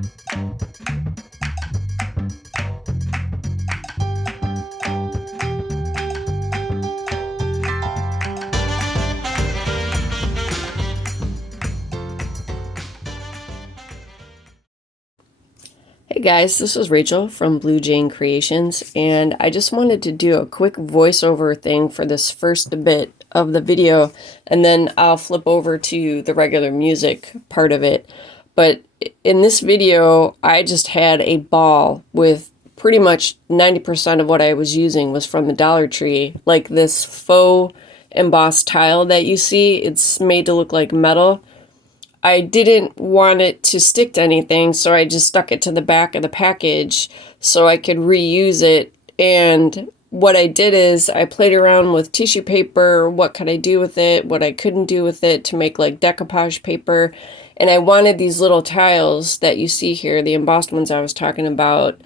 Hey guys, this is Rachel from Blue Jane Creations, and I just wanted to do a quick voiceover thing for this first bit of the video, and then I'll flip over to the regular music part of it. But in this video, I just had a ball with pretty much 90% of what I was using was from the Dollar Tree, like this faux embossed tile that you see. It's made to look like metal. I didn't want it to stick to anything, so I just stuck it to the back of the package so I could reuse it. And what I did is I played around with tissue paper, what could I do with it, what I couldn't do with it to make like decoupage paper. And I wanted these little tiles that you see here, the embossed ones I was talking about,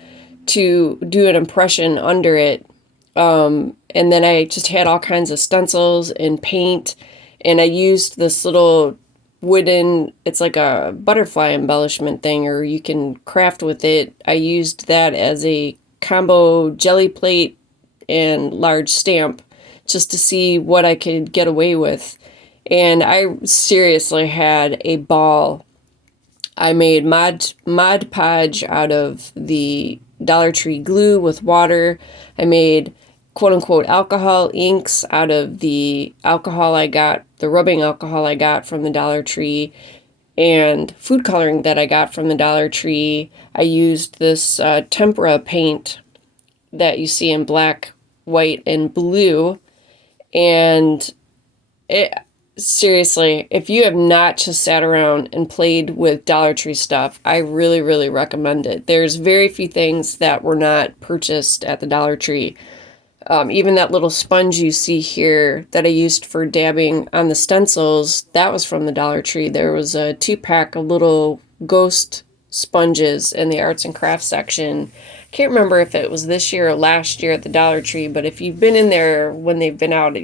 to do an impression under it. And then I just had all kinds of stencils and paint, and I used this little wooden, it's like a butterfly embellishment thing, or you can craft with it. I used that as a combo jelly plate and large stamp just to see what I could get away with. And I seriously had a ball. I made Mod Podge out of the Dollar Tree glue with water. I made quote-unquote alcohol inks out of the alcohol I got, the rubbing alcohol I got from the Dollar Tree, and food coloring that I got from the Dollar Tree. I used this tempera paint that you see in black, white, and blue. And it seriously, if you have not just sat around and played with Dollar Tree stuff, I really, really recommend it. There's very few things that were not purchased at the Dollar Tree. Even that little sponge you see here that I used for dabbing on the stencils, that was from the Dollar Tree. There was a 2-pack of little ghost sponges in the arts and crafts section. Can't remember if it was this year or last year at the Dollar Tree, but if you've been in there when they've been out,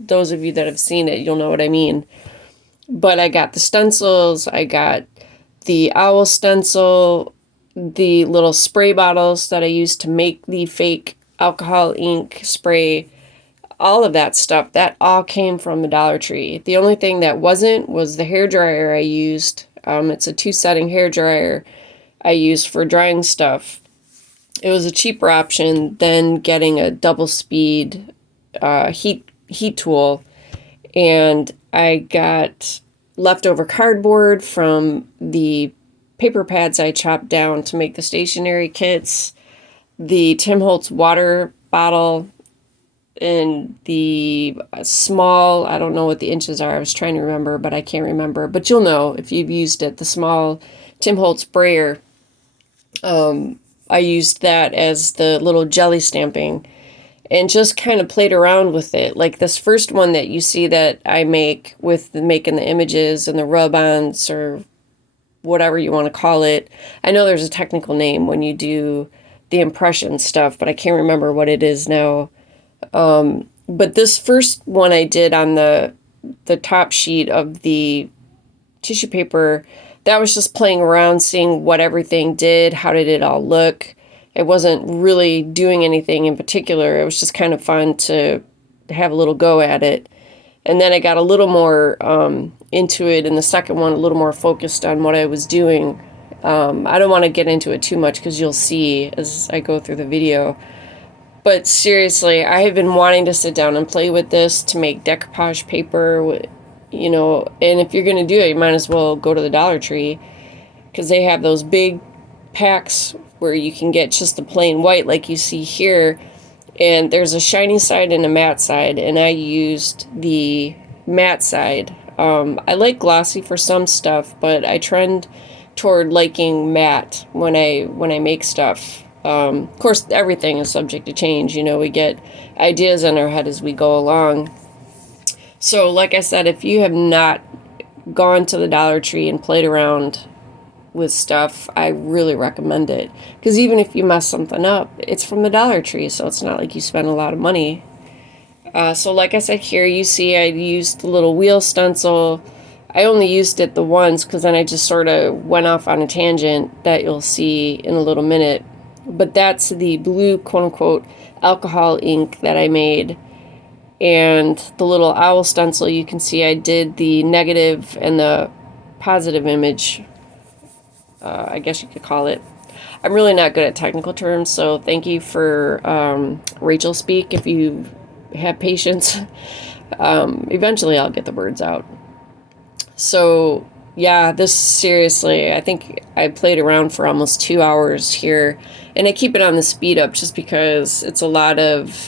those of you that have seen it, you'll know what I mean. But I got the stencils, I got the owl stencil, the little spray bottles that I used to make the fake alcohol ink spray, all of that stuff, that all came from the Dollar Tree. The only thing that wasn't was the hair dryer I used. It's a 2-setting hair dryer I used for drying stuff. It was a cheaper option than getting a double speed heat tool. And I got leftover cardboard from the paper pads I chopped down to make the stationery kits, the Tim Holtz water bottle, and the small, I don't know what the inches are, I was trying to remember, but I can't remember, but you'll know if you've used it, the small Tim Holtz sprayer. I used that as the little jelly stamping and just kind of played around with it. Like this first one that you see that I make with making the images and the rub-ons or whatever you want to call it. I know there's a technical name when you do the impression stuff, but I can't remember what it is now. But this first one I did on the top sheet of the tissue paper, that was just playing around, seeing what everything did, how did it all look. It wasn't really doing anything in particular. It was just kind of fun to have a little go at it. And then I got a little more into it in the second one, a little more focused on what I was doing. I don't want to get into it too much because you'll see as I go through the video. But seriously, I have been wanting to sit down and play with this to make decoupage paper, you know, and if you're going to do it, you might as well go to the Dollar Tree because they have those big packs where you can get just the plain white like you see here. And there's a shiny side and a matte side, and I used the matte side. I like glossy for some stuff, but I trend toward liking matte when I make stuff. Of course, everything is subject to change. You know, we get ideas in our head as we go along. So, like I said, if you have not gone to the Dollar Tree and played around with stuff, I really recommend it. Because even if you mess something up, it's from the Dollar Tree, so it's not like you spend a lot of money. So like I said here, you see I used the little wheel stencil. I only used it the once because then I just sort of went off on a tangent that you'll see in a little minute. But that's the blue quote-unquote alcohol ink that I made. And the little owl stencil, you can see I did the negative and the positive image, I guess you could call it. I'm really not good at technical terms, so thank you for Rachel speak if you have patience. Eventually I'll get the words out. So yeah, this seriously, I think I played around for almost 2 hours here, and I keep it on the speed up just because it's a lot of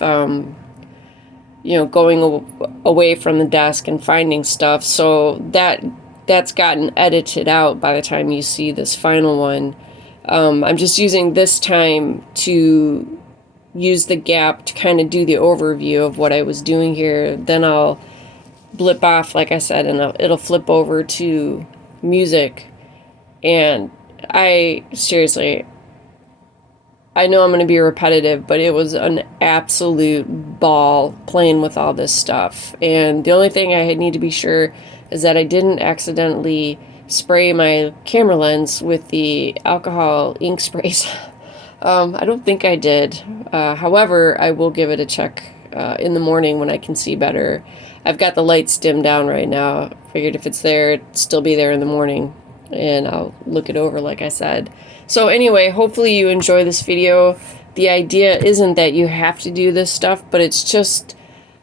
going away from the desk and finding stuff. So that's gotten edited out by the time you see this final one. I'm just using this time to use the gap to kind of do the overview of what I was doing here. Then I'll blip off, like I said, and it'll flip over to music. And I seriously, I know I'm going to be repetitive, but it was an absolute ball playing with all this stuff. And the only thing I need to be sure is that I didn't accidentally spray my camera lens with the alcohol ink sprays. I don't think I did. However, I will give it a check in the morning when I can see better. I've got the lights dimmed down right now. Figured if it's there, it'd still be there in the morning. And I'll look it over, like I said. So anyway, hopefully you enjoy this video. The idea isn't that you have to do this stuff, but it's just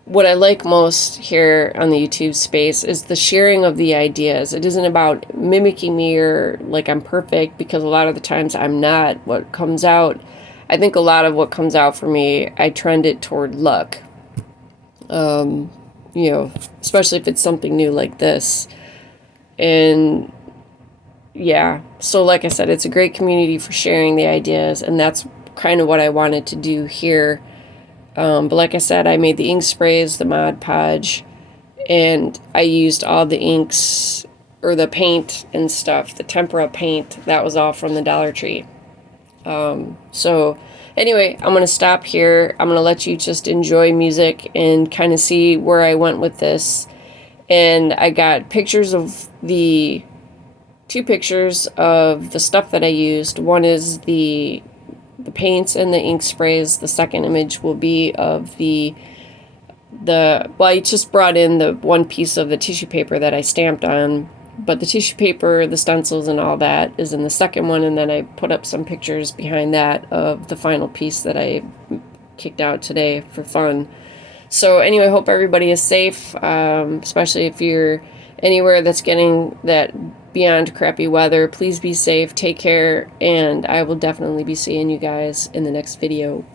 what I like most here on the YouTube space is the sharing of the ideas. It isn't about mimicking me or like I'm perfect, because a lot of the times I'm not. What comes out, I think a lot of what comes out for me, I trend it toward luck. Especially if it's something new like this. And yeah, so like I said, it's a great community for sharing the ideas, and that's kind of what I wanted to do here. But like I said, I made the ink sprays, the Mod Podge, and I used all the inks, or the paint and stuff, the tempera paint, that was all from the Dollar Tree. So anyway, I'm going to stop here. I'm going to let you just enjoy music and kind of see where I went with this. And I got pictures of two pictures of the stuff that I used. One is the paints and the ink sprays. The second image will be of I just brought in the one piece of the tissue paper that I stamped on, but the tissue paper, the stencils and all that is in the second one, and then I put up some pictures behind that of the final piece that I kicked out today for fun. So anyway, hope everybody is safe, especially if you're anywhere that's getting that beyond crappy weather. Please be safe, take care, and I will definitely be seeing you guys in the next video.